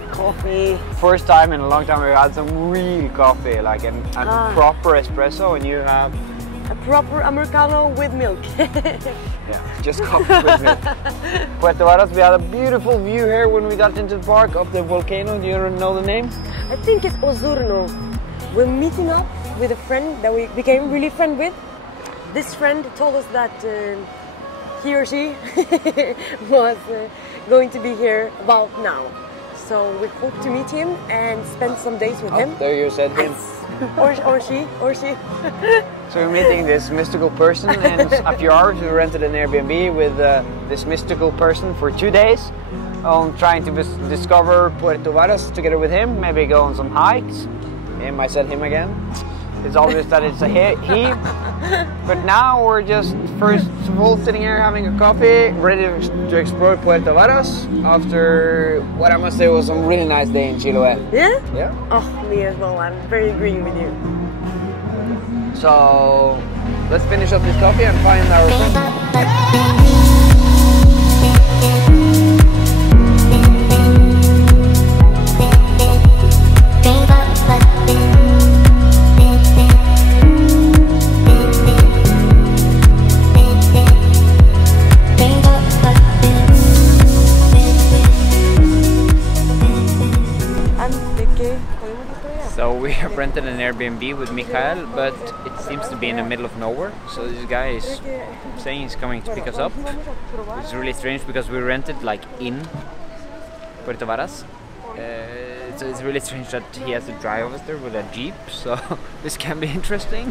have coffee. First time in a long time we had some real coffee, like a proper espresso, and you have a proper Americano with milk. Yeah, just coffee with milk. Puerto Varas, we had a beautiful view here when we got into the park of the volcano. Do you know the name? I think it's Osorno. We're meeting up with a friend that we became really friend with. This friend told us that he or she was going to be here about now. So we hope to meet him and spend some days with him. There you said him. or she. So we're meeting this mystical person, and a few hours we rented an Airbnb with this mystical person for 2 days. Trying to discover Puerto Varas together with him, maybe go on some hikes. I said him again. It's obvious that it's a he. But now we're just first of all sitting here having a coffee, ready to explore Puerto Varas after what I must say was a really nice day in Chile. Yeah? Yeah. Oh, me as well. I'm very agreeing with you. So let's finish up this coffee and find our friend. So we have rented an Airbnb with Mikael, but it seems to be in the middle of nowhere. So this guy is saying he's coming to pick us up. It's really strange because we rented like in Puerto Varas. So it's really strange that he has to drive us there with a jeep. So this can be interesting.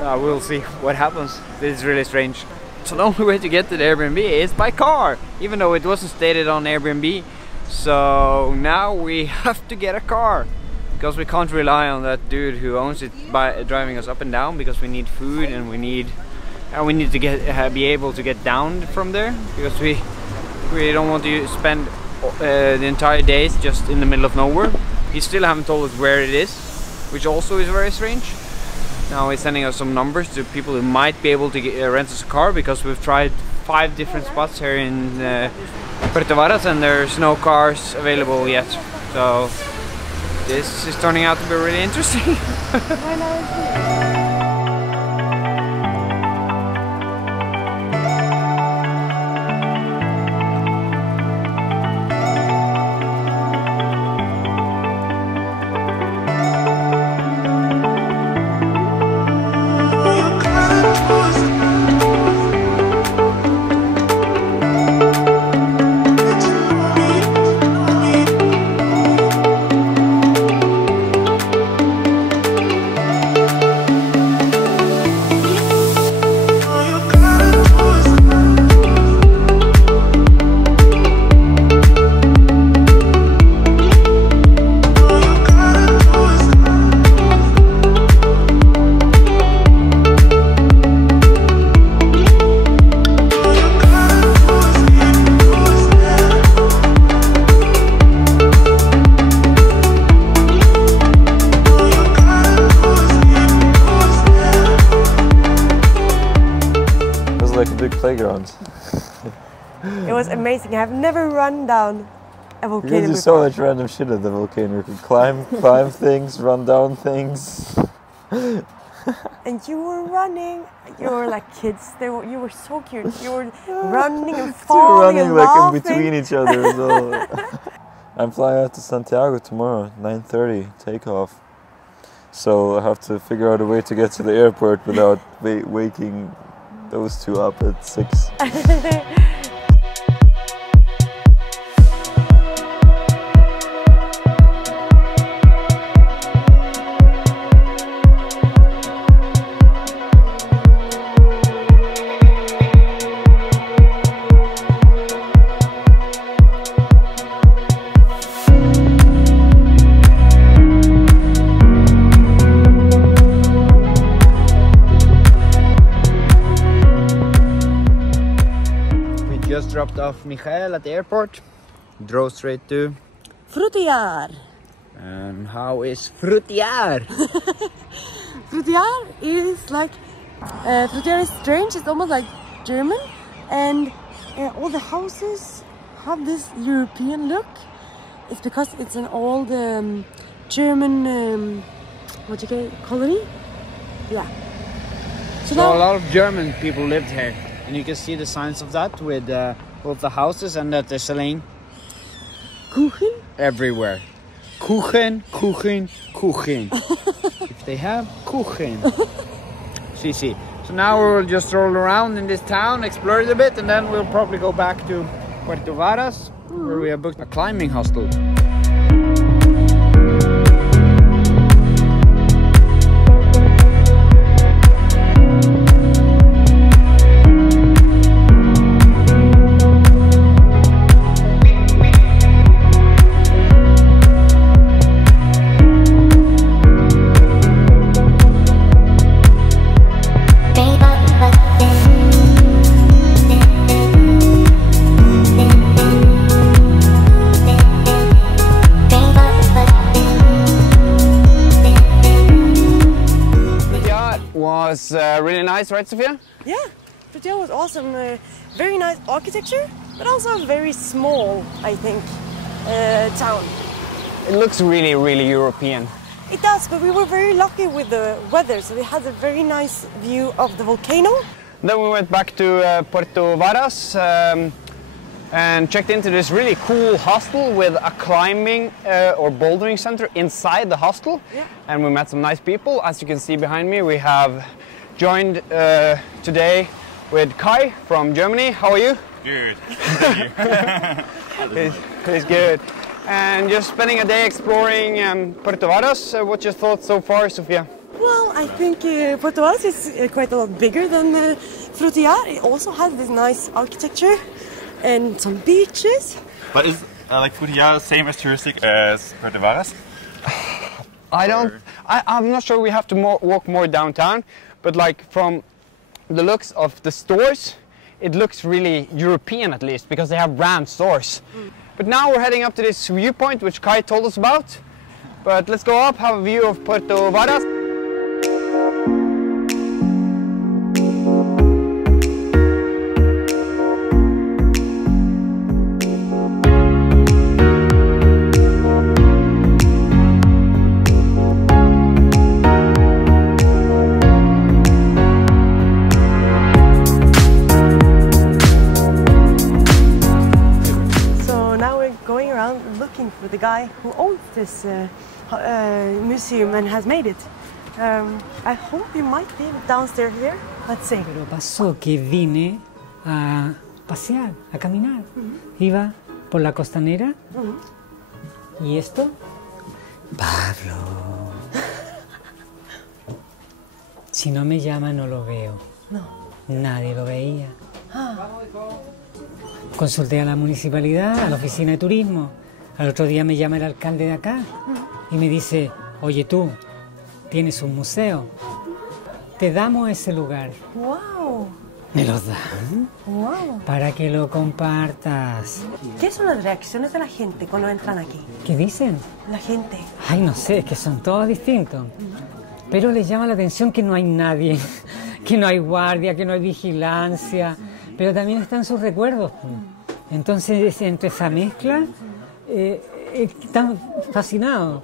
We'll see what happens. This is really strange. So the only way to get to the Airbnb is by car, even though it wasn't stated on Airbnb. So now we have to get a car because we can't rely on that dude who owns it by driving us up and down, because we need food and we need to be able to get down from there, because we don't want to spend the entire days just in the middle of nowhere. He still haven't told us where it is, which also is very strange. Now he's sending us some numbers to people who might be able to rent us a car, because we've tried 5 different spots here in Puerto Varas and there's no cars available yet. So this is turning out to be really interesting. Playground. It was amazing. I've never run down a volcano You can do so much random shit at the volcano. You can climb things, run down things. And you were running. You were like kids. You were so cute. You were running and falling and laughing. Like in between each other. So. I'm flying out to Santiago tomorrow, 9:30 takeoff. So I have to figure out a way to get to the airport without waking those two up at 6. Dropped off Mikael at the airport, drove straight to Frutillar. And how is Frutillar? Frutillar is like Frutillar is strange. It's almost like German, and all the houses have this European look, it's because it's an old German what you call colony. Yeah. So a lot of German people lived here, and you can see the signs of that with both the houses and that they're selling Kuchen? Everywhere. Kuchen, Kuchen, Kuchen. If they have Kuchen. See. So now we'll just roll around in this town, explore it a bit, and then we'll probably go back to Puerto Varas, where we have booked a climbing hostel. Was really nice, right, Sofia? Yeah, Frutillar was awesome. Very nice architecture, but also a very small, I think, town. It looks really, really European. It does, but we were very lucky with the weather, so we had a very nice view of the volcano. Then we went back to Puerto Varas and checked into this really cool hostel with a climbing or bouldering center inside the hostel. Yeah. And we met some nice people. As you can see behind me, we have joined today with Kai from Germany. How are you? Good. Thank you. He's good. And just spending a day exploring Puerto Varas. What's your thoughts so far, Sofia? Well, I think Puerto Varas is quite a lot bigger than Frutillar. It also has this nice architecture and some beaches. But is like Frutillar the same as touristic as Puerto Varas? I'm not sure. We have to walk more downtown, but like from the looks of the stores, it looks really European, at least, because they have brand stores. But now we're heading up to this viewpoint which Kai told us about. But let's go up, have a view of Puerto Varas. For the guy who owns this museum and has made it. I hope you might be downstairs here. Let's see. Pero pasó que vine a pasear, a caminar. Iba por la costanera. ¿Y esto? Pablo. Si no me llama, no lo veo. No. Nadie lo veía. Consulté a la municipalidad, a la oficina de turismo. Al otro día me llama el alcalde de acá y me dice, oye tú, tienes un museo, te damos ese lugar. ¡Wow! ¿Me lo dan? ¡Wow! Para que lo compartas. ¿Qué son las reacciones de la gente cuando entran aquí? ¿Qué dicen? La gente. Ay, no sé, es que son todos distintos. Pero les llama la atención que no hay nadie, que no hay guardia, que no hay vigilancia, pero también están sus recuerdos. Entonces, entre esa mezcla, están fascinados.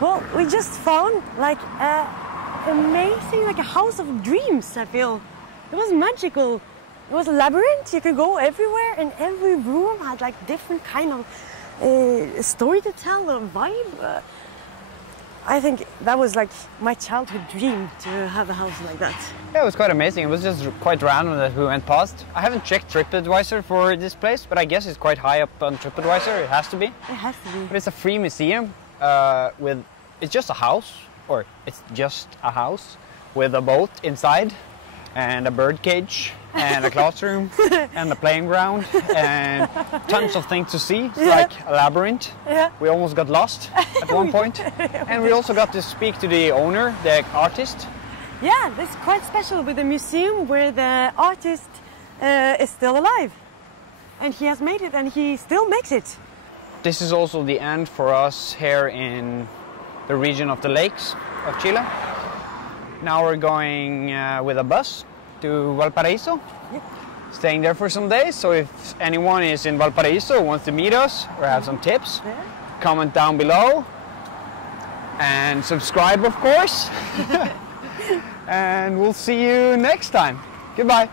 Well, we just found like amazing, like a house of dreams, I feel. It was magical. It was a labyrinth. You could go everywhere and every room had like different kind of story to tell or vibe. I think that was like my childhood dream to have a house like that. Yeah, it was quite amazing. It was just quite random that we went past. I haven't checked TripAdvisor for this place, but I guess it's quite high up on TripAdvisor. It has to be. It has to be. But it's a free museum it's just a house, with a boat inside and a bird cage. and a classroom and a playing ground and tons of things to see, like a labyrinth. Yeah. We almost got lost at one point. And we also got to speak to the owner, the artist. Yeah, that's quite special with a museum where the artist is still alive. And he has made it and he still makes it. This is also the end for us here in the region of the lakes of Chile. Now we're going with a bus to Valparaiso, staying there for some days. So if anyone is in Valparaiso, wants to meet us or have some tips, comment down below and subscribe, of course. And we'll see you next time. Goodbye.